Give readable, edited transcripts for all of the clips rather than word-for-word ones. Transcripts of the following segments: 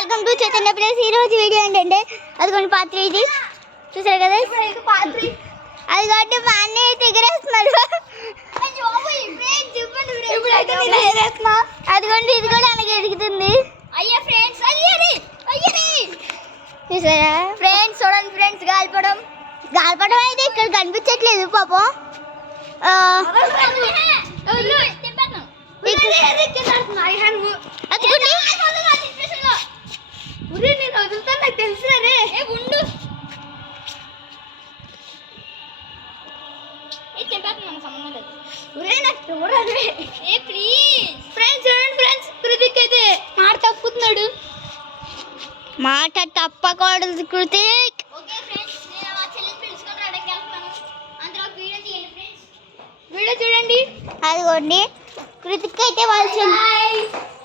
Welcome to Chaitanya place. ఈ రోజు video ఏంటంటే అదిగోండి పాత్ర, ఇది చూసారు కదా పాత్ర, అదిగోండి మా అన్నయ్య ఎగరేస్తున్నాడు. అదిగోండి ఇది కూడా అలాగే ఎదుగుతుంది. చూసారా ఫ్రెండ్స్, చూడండి ఫ్రెండ్స్, గాలిపడం అయితే ఇక్కడ కనిపించట్లేదు పాపం. మాట తప్పకూడదు కృతిక్. వీడియో చూడండి. అదిగోండి కృతిక్ అయితే వాళ్ళ చెల్లి.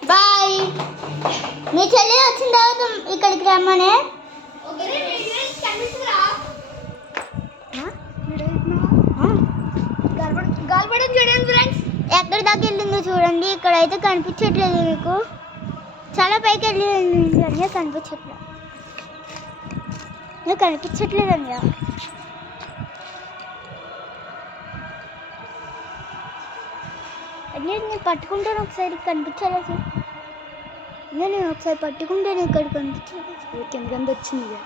బాయ్. మీ చెల్లి వచ్చిన తర్వాత ఇక్కడికి రమ్మనే. చూడండి ఫ్రెండ్స్, ఎక్కడి దాకా వెళ్ళిందో చూడండి. ఇక్కడైతే కనిపించట్లేదు మీకు. చాలా పైకి వెళ్ళింది అన్నీ కనిపించట్లేదు. అన్నయ్య. అన్నీ నేను పట్టుకుంటాను ఒకసారి కనిపించాలి. అసలు నేను ఒకసారి పట్టుకుంటాను ఇక్కడ కనిపించాలి. కెమెరా వచ్చింది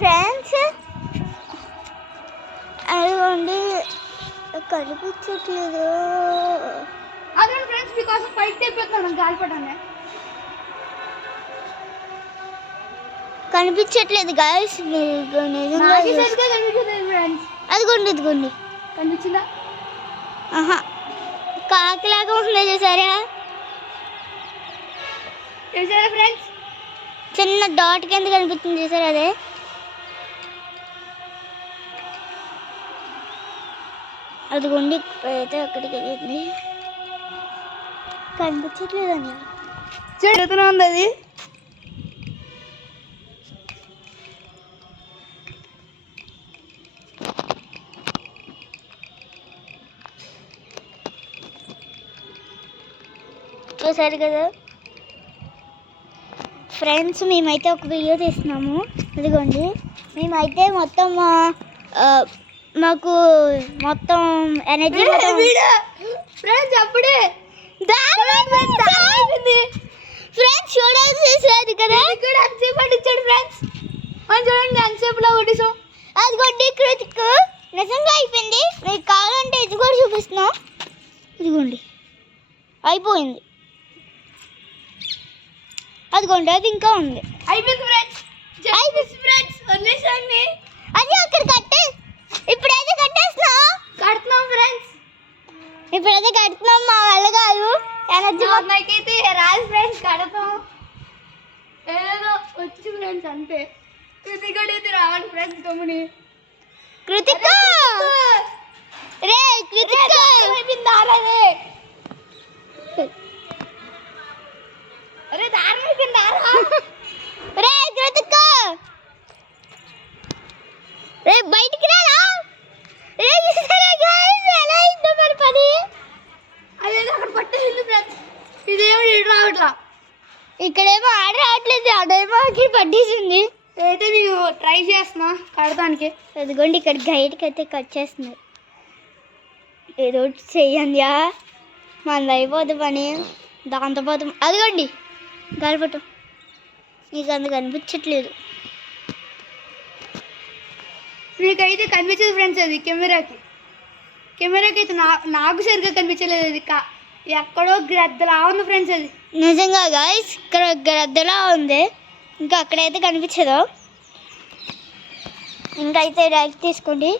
ఫ్రెండ్స్. అదిగోండి కనిపించట్లేదు. అదే ఫ్రెండ్స్ మీకోసం పైకి అయిపోతున్నాను గాలిపడానే. కనిపించట్లేదు గాయస్. అదిగోండి ఇదిగోండి కనిపించిందా? ఆహా, కాకిలాగా ఉంది చూసారా ఫ్రెండ్స్. చిన్న డాట్ కింద కనిపిస్తుంది చూసారా. అదే అదిగోండి అయితే అక్కడికి వెళ్ళింది. కనిపించట్లేదు అన్న. చెడుతూనే ఉంది అది. చూసారు కదా ఫ్రెండ్స్, మేమైతే ఒక వీడియో తీస్తున్నాము. అదిగోండి మేమైతే మొత్తం మాకు మొత్తం ఎనర్జీ ఫ్రెండ్స్ అప్పుడే ఫ్రెండ్స్ చూడాల్సి కదా. అంతసేపు పట్టించాడు ఫ్రెండ్స్. మనం చూడండి అంతసేపులో కొట్టేసాం. అదిగోండి కృతిక్ నిజంగా అయిపోయింది. మీకు కావాలంటే ఇది కూడా చూపిస్తున్నాం. ఇదిగోండి అయిపోయింది. అదిగోండి అది ఇంకా ఉంది. అయిపోయింది ఫ్రెండ్స్. వదిలేసాన్ని అది అక్కడ కట్టే. ఇప్పుడైతే కడుతున్నాం ఫ్రెండ్స్. ఇప్పుడైతే కడుతున్నాం. మా వల్ల కాదు. నాకైతే రాదు ఫ్రెండ్స్. కడతాం ఏదో వచ్చి ఫ్రెండ్స్ అంతే. కృతిక్ అయితే రావాలి ఫ్రెండ్స్. గమ్ముని కృతిక్ రే కృతిక్ అరే దారం అయిపోయిందారా. రే కృతిక్ రే బయటికి రారా. రే ఎలా అయిందో మరి పని. అదేదో అక్కడ పట్టేసింది ఫ్రెండ్స్. ఇదేమో ఇటు రావట్లా. ఇక్కడేమో ఆడ రావట్లేదు, ఆడేమో అక్కడ పట్టేసింది. అయితే నేను ట్రై చేస్తున్నా కడతానికి. అదిగోండి ఇక్కడ గైడ్కి అయితే కట్ చేస్తున్నారు. ఏదో చెయ్యండి, మనది అయిపోద్ది పని. దాంతోపాటు అదిగోండి గాలిపటం. మీకు అందుకు అనిపించట్లేదు. మీకైతే కనిపించదు ఫ్రెండ్స్. అది కెమెరాకి అయితే నాకు సరిగ్గా కనిపించలేదు. అది ఎక్కడో గ్రద్దలా ఉంది ఫ్రెండ్స్. అది నిజంగా గాయస్ ఇక్కడ గ్రద్దలా ఉంది. ఇంకా అక్కడైతే కనిపించదు. ఇంకా అయితే రైట్ తీసుకోండి.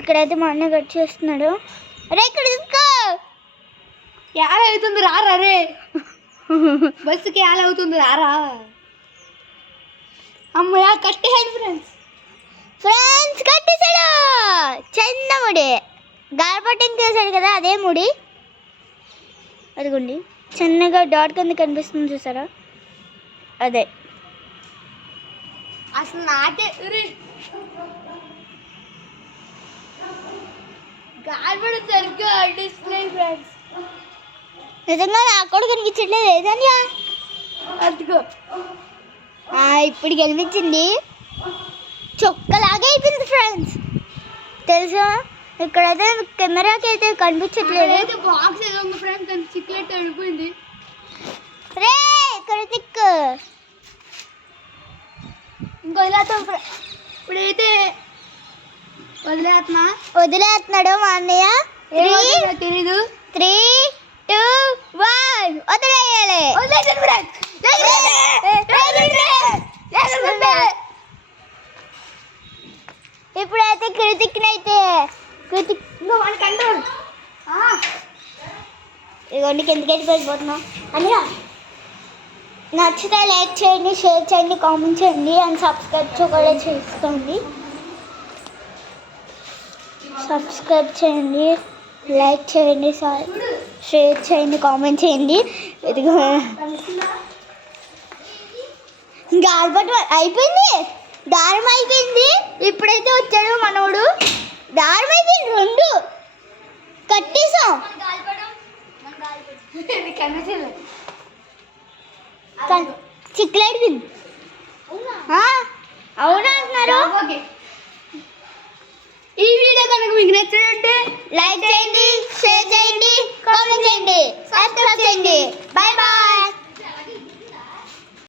ఇక్కడైతే మా అన్న కట్ చేస్తున్నాడు. అరే ఇక్కడ తీసుకో. ఎలా అవుతుంది రారా. రే బస్సుకి ఎలా అవుతుంది రారా. అమ్మయ్య కట్టేయండి ఫ్రెండ్స్. కట్టేశాడు. చిన్న ముడి గాలిపటం తీసాడు కదా, అదే ముడి. అదిగోండి చిన్నగా డాట్ కింద కనిపిస్తుంది చూసారా, అదే. అసలు నాకే గాలిపడ సరిగ్గా డిస్ప్లే ఫ్రెండ్స్. నిజంగా నాకు కూడా కనిపించట్లేదు ఏదన్నా అదిగో ఇప్పుడు కనిపించింది చొక్కలాగా అయిపోయింది ఫ్రెండ్స్ తెలుసా ఇక్కడైతే కెమెరాకి అయితే కనిపించట్లేదు బాక్స్ ఏదో ఉంది ఫ్రెండ్స్ దాని చిక్లెట్ వెళ్ళిపోయింది రే కృతిక్ ఇంకో వదిలేస్తాం ఇప్పుడైతే వదిలేస్తున్నాడు మా అన్నయ్య తెలీదు 3, 2, 1 వదిలేయాలి ఇప్పుడైతే కృతిక్ కంట్రోల్ ఇదిగోండి కిందకి వెళ్ళిపోతున్నాం అన్నయ్య నచ్చితే లైక్ చేయండి షేర్ చేయండి కామెంట్ చేయండి అండ్ సబ్స్క్రైబ్ కూడా చేసుకోండి సబ్స్క్రైబ్ చేయండి లైక్ చేయండి షేర్ చేయండి కామెంట్ చేయండి ఇదిగో గాలిపటం అయిపోయింది దారం అయిపోయింది ఇప్పుడైతే వచ్చాడు మనోడు దారం అయిపోయింది 2 కట్టేసాం చిక్లెట్ అవునా అంటున్నారు ఈ వీడియో కనుక మీకు నచ్చినట్టే లైక్ చేయండి షేర్ చేయండి కామెంట్ చేయండి సబ్స్క్రైబ్ చేయండి